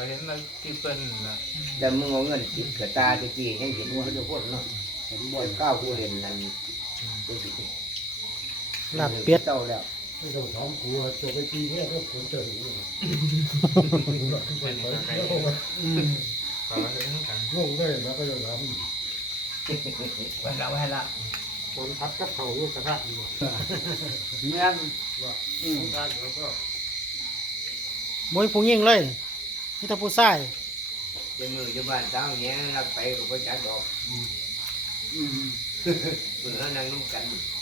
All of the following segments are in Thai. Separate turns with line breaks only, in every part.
เห็นแล้วที่เปิ้นนะ
แต่มึงเอาเงินติดกระตาตะกี้ยังเห็นว่าจะพ่นเนาะเห็นบ่อยก้าวกูเห็นนั่น
ลาบเป็ด
เจ้าแล้ว
ไม่ต้องถามกูว่าจะไปตีเนี่ยก็คนเจอ
เป็นยังไงขอเห็นกัน
งงได้แล้วก็จะท
ไว้ละไว้ละ
ำคนพัดกับเขาลูกกระทะอยู่
เงี้ย
ว่าการแล้วก็
มวยผู้ยิ่งเลยนี่ถ้าผู้ชาย
จะมือจะบ้านเจ้าเงี้ยรักไปก็บ่จักดอกเพิ่นนั่งนุ่มกัน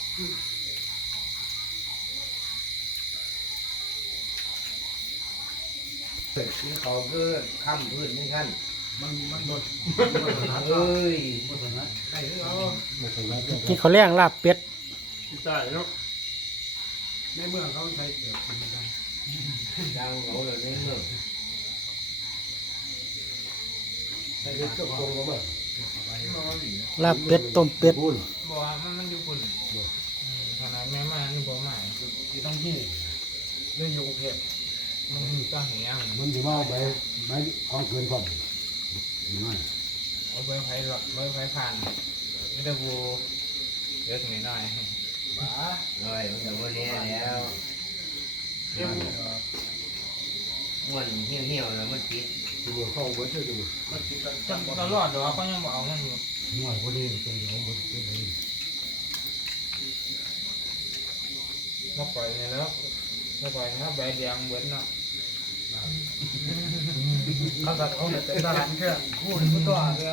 ที่เขาคือค้ำพื้นนี่ท่าน
มันหมด
เอ้ย
หมดนะใช่เอาหมดนะ
กินข้าวแรงลาบเป็ด
ใช่แล้วในเมืองเขาใช้เกี่ยวกับมัน
ดังเขาเลยในเมือง
ใช้เกี่ยวกับตรงกันมั้ง
ลาบเป็ดต้มเป็ด
พูด
บอกว่ามันอยู่คุณขนาดแม่มานี่บอกใหม่
ที่ต้องที่เรื่องอยู่กรุงเทพ
มันก็เหี้ย
มันจะมาไปไม่ของเกินความไม่
เอาใบไผ่หลอดใบไผ่ผ่านไม่ได้บูเยอะถึงหน่อย
บ้า
เลยมันก็บ่แน่แล้ว
เดี๋ยว
ม่วนเหี่ยวๆแล้วมันติด
ดูเข้าเวิร์ดด้วยดู
มันติดกัน
จังตลอดเดี๋ยวเขายังบอกเอามันอยู่
หน่วยพอดีเป็นของเวิร์ดเป็นอะไร
มาปล่อยเนี่ยแล้วมาปล่อยนะครับใบแดงเบิ้ลเนาะ
เขาตัดเขาเนี่ยเป็นทหารแค่พูดพูดตัวเลย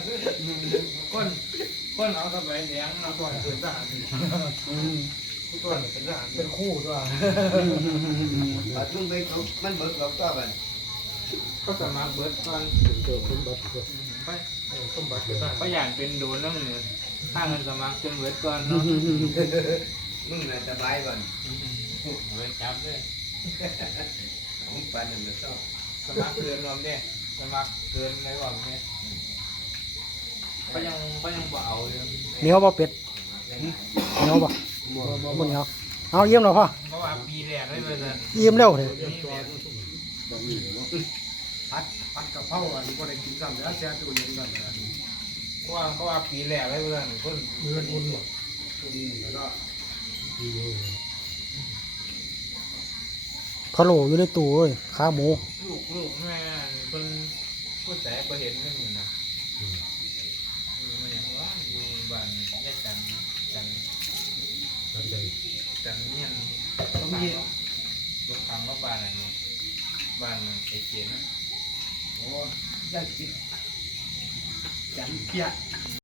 ก้นเอากับใบแดงเนาะ
ตัวเป็นทหารพูดตัวเป็นทหารเป็นคู่ตัว
ว่าถึงไปเขามันเบิกเราก็บัด
ก็สมัครเบิดก่อน
ตัวสมบัติตัว
ไป
สมบัติเป็นทหาร
ก็อย่างเป็นโดนแล้วเนี่ยถ้าเงินสมัครจนเบิดก่อนเนาะ
มึงน่ะสบายก่อน
เบิดจับเลย
ของปันนั่นมันต้อง
สมัครเกินรวมเนี่ยสมัครเกินอะไรบ้างเนี่ยก็ยังบ่เอาเลย
เหนียวบ่เป็ดเหนียวบ่บ่เหนียวเอาเยี่ยมแล้วพ่อ
เพราะว่าปีแรกเลยเลย
เยี่ยมแล้วเลย
แบบนี้เนาะพัดกระเพราอันนี้ก็ได้กินซ้ำแล้วแช่ตู้เย็นกันนะ
เพราะว่าปีแรกเลยเลยคน
เมื่ออุ่นหมดแล้วก็ดีเลย
พะโล้อยู่ในตู้เอ้ยขาหมู
ลูกแม่คนผู้แสบไปเห็นไม่มีนะมันอย่างว่าอยู่บ้านแยกกัน
ทันใจ
เนี่ยลงคำว่าบ้านอะไรนี่บ้านไอเกียนะ
โอ้ยยังกินจันเปีย